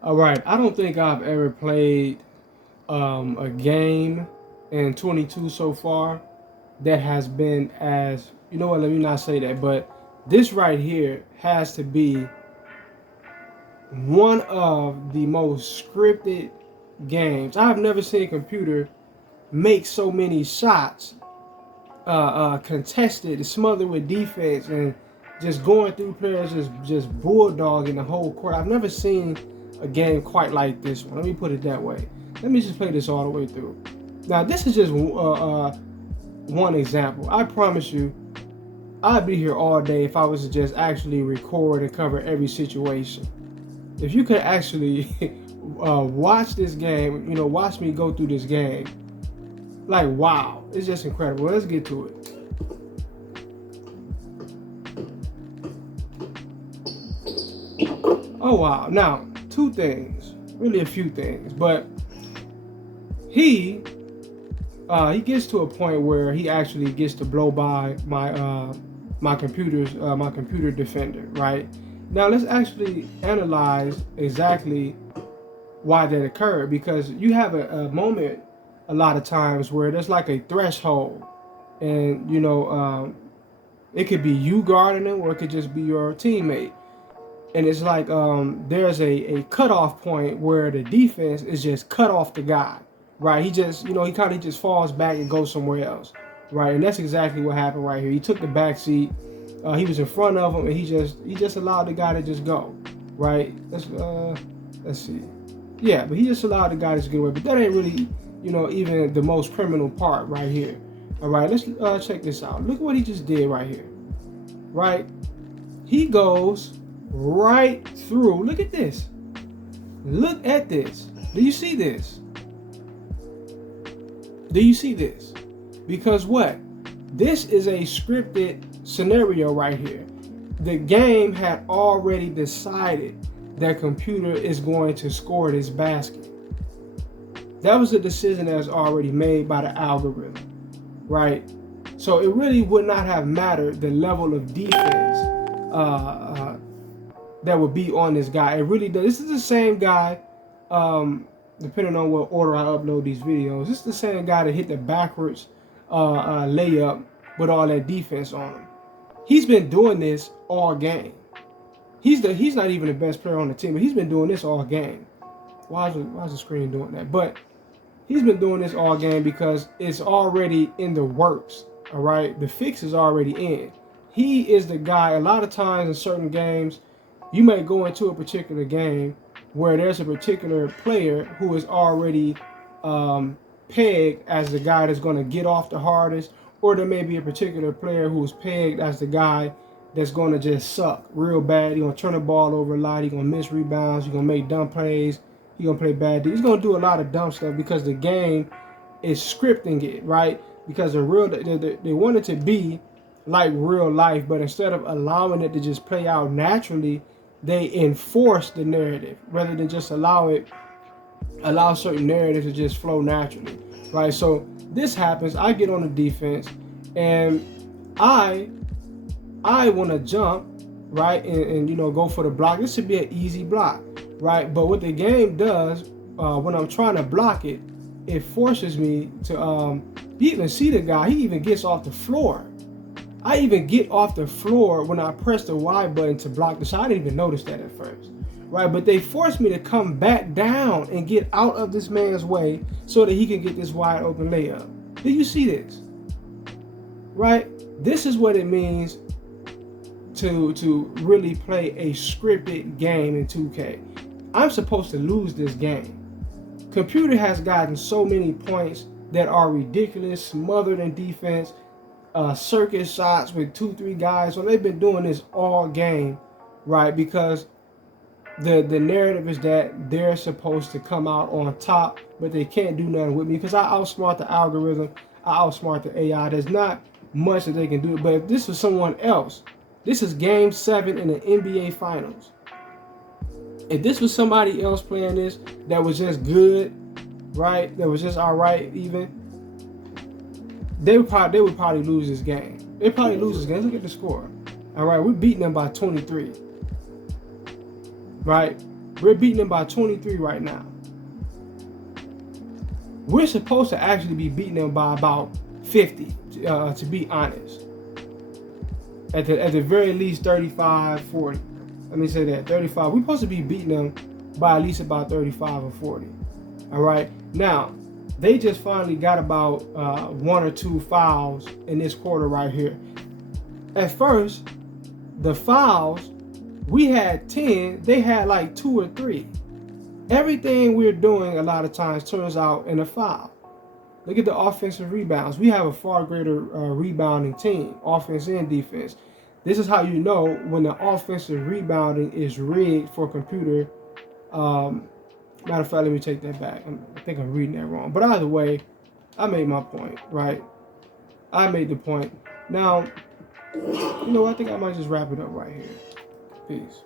All right, I don't think I've ever played a game in 22 so far that has been as, you know what, let me not say that, but this right here has to be one of the most scripted games. I've never seen a computer make so many shots, contested, smothered with defense, and just going through players, just bulldogging the whole court. I've never seen a game quite like this one. Let me put it that way. Let me just play this all the way through. Now, this is just one example. I promise you, I'd be here all day if I was to just actually record and cover every situation. If you could actually watch this game, watch me go through this game, like wow, it's just incredible. Let's get to it. Oh wow. Now, two things, really a few things, but he he gets to a point where he actually gets to blow by my computer defender, right? Now let's actually analyze exactly why that occurred, because you have a moment a lot of times where there's like a threshold, and it could be you guarding him or it could just be your teammate, and it's like there's a cutoff point where the defense is just cut off the guy, right? He just he kind of just falls back and goes somewhere else, right? And that's exactly what happened right here. He took the back seat. He was in front of him, and he just allowed the guy to just go, right? Let's see. Yeah, but he just allowed the guy to just get away. But that ain't really even the most criminal part right here. All right, let's check this out. Look what he just did right here, right? He goes right through. Look at this. Look at this. Do you see this? Do you see this? Because what? This is a scripted scenario right here. The game had already decided that computer is going to score this basket. That was a decision that was already made by the algorithm, right? So it really would not have mattered the level of defense that would be on this guy. It really does. This is the same guy, depending on what order I upload these videos. This is the same guy that hit the backwards layup with all that defense on him. He's been doing this all game. He's not even the best player on the team, but he's been doing this all game. Why is the screen doing that? But he's been doing this all game because it's already in the works. All right, the fix is already in. He is the guy. A lot of times in certain games, you may go into a particular game where there's a particular player who is already pegged as the guy that's going to get off the hardest, or there may be a particular player who's pegged as the guy that's going to just suck real bad. He's going to turn the ball over a lot. He's going to miss rebounds. He's going to make dumb plays. He's going to play bad. He's going to do a lot of dumb stuff because the game is scripting it, right? Because they want it to be like real life, but instead of allowing it to just play out naturally, they enforce the narrative rather than just allow certain narratives to just flow naturally, right? So this happens. I get on the defense, and I want to jump, right, and go for the block. This should be an easy block, right? But what the game does when I'm trying to block it, it forces me to you even see the guy. He even gets off the floor. I even get off the floor when I press the Y button to block the shot. I didn't even notice that at first, right? But they forced me to come back down and get out of this man's way so that he can get this wide open layup. Do you see this? Right? This is what it means to really play a scripted game in 2K. I'm supposed to lose this game. Computer has gotten so many points that are ridiculous, smothered in defense, circus shots with 2-3 guys. So they've been doing this all game, right? Because the narrative is that they're supposed to come out on top, but they can't do nothing with me because I outsmart the algorithm, I outsmart the AI. There's not much that they can do. But if this was someone else, this is Game 7 in the NBA Finals. If this was somebody else playing this that was just good, right? That was just all right, even. They would probably lose this game. They probably lose this game. Look at the score. All right, we're beating them by 23. Right? We're beating them by 23 right now. We're supposed to actually be beating them by about 50, to be honest. At the very least 35, 40. Let me say that, 35. We're supposed to be beating them by at least about 35 or 40. All right. Now, they just finally got about 1 or 2 fouls in this quarter right here. At first, the fouls, we had 10, they had like 2 or 3. Everything we're doing a lot of times turns out in a foul. Look at the offensive rebounds. We have a far greater rebounding team, offense and defense. This is how you know when the offensive rebounding is rigged for computer. Matter of fact, let me take that back. I think I'm reading that wrong. But either way, I made my point, right? I made the point. Now, you know, I think I might just wrap it up right here. Peace.